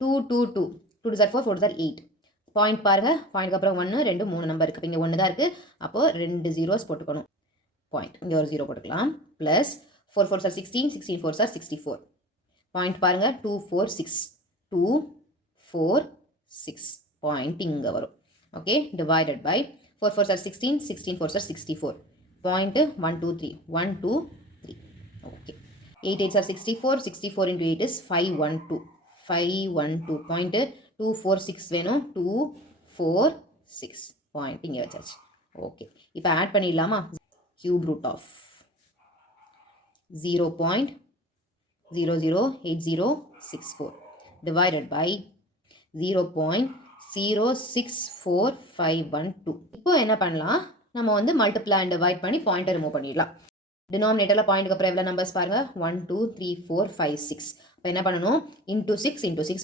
2 2 2 2 2 4 4 8 point பாருங்க பாயிண்ட்க்கு அப்புறம் 1 2 3 number இருக்குது. இங்கே 1 தான் இருக்குது. அப்போது 2 ஜீரோஸ் போட்டுக்கணும். பாயிண்ட் இங்கே ஒரு ஜீரோ போட்டுக்கலாம். ப்ளஸ் 4 4 சார் 16 16 4 சார் 64 பாயிண்ட் பாருங்க 2 4 6 2 4 6 பாயிண்ட் இங்கே வரும். Okay divided by 4 4 sir 16 16 4 sir 64 point 1 2 3 1 2 3 okay 8 8 sir 64 64 into 8 is 512 512 point 2 4 6 வேணும் 2 4 6 பாயிண்ட் இங்கே வச்சாச்சு. ஓகே இப்போ ஆட் பண்ணிடலாமா? cube root of 0.008064 divided by 0.064512. இப்போ என்ன பண்ணலாம்? நம்ம வந்து மல்டிப்ளை அண்ட் டிவைட் பண்ணி பாயிண்டை ரிமூவ் பண்ணிடலாம். டினாமினேட்டரில் பாயிண்ட்டுக்கு அப்புறம் எவ்வளோ நம்பர்ஸ் பாருங்கள் 1 2 3 4 5 6. இப்போ என்ன பண்ணணும்? Into 6 into 6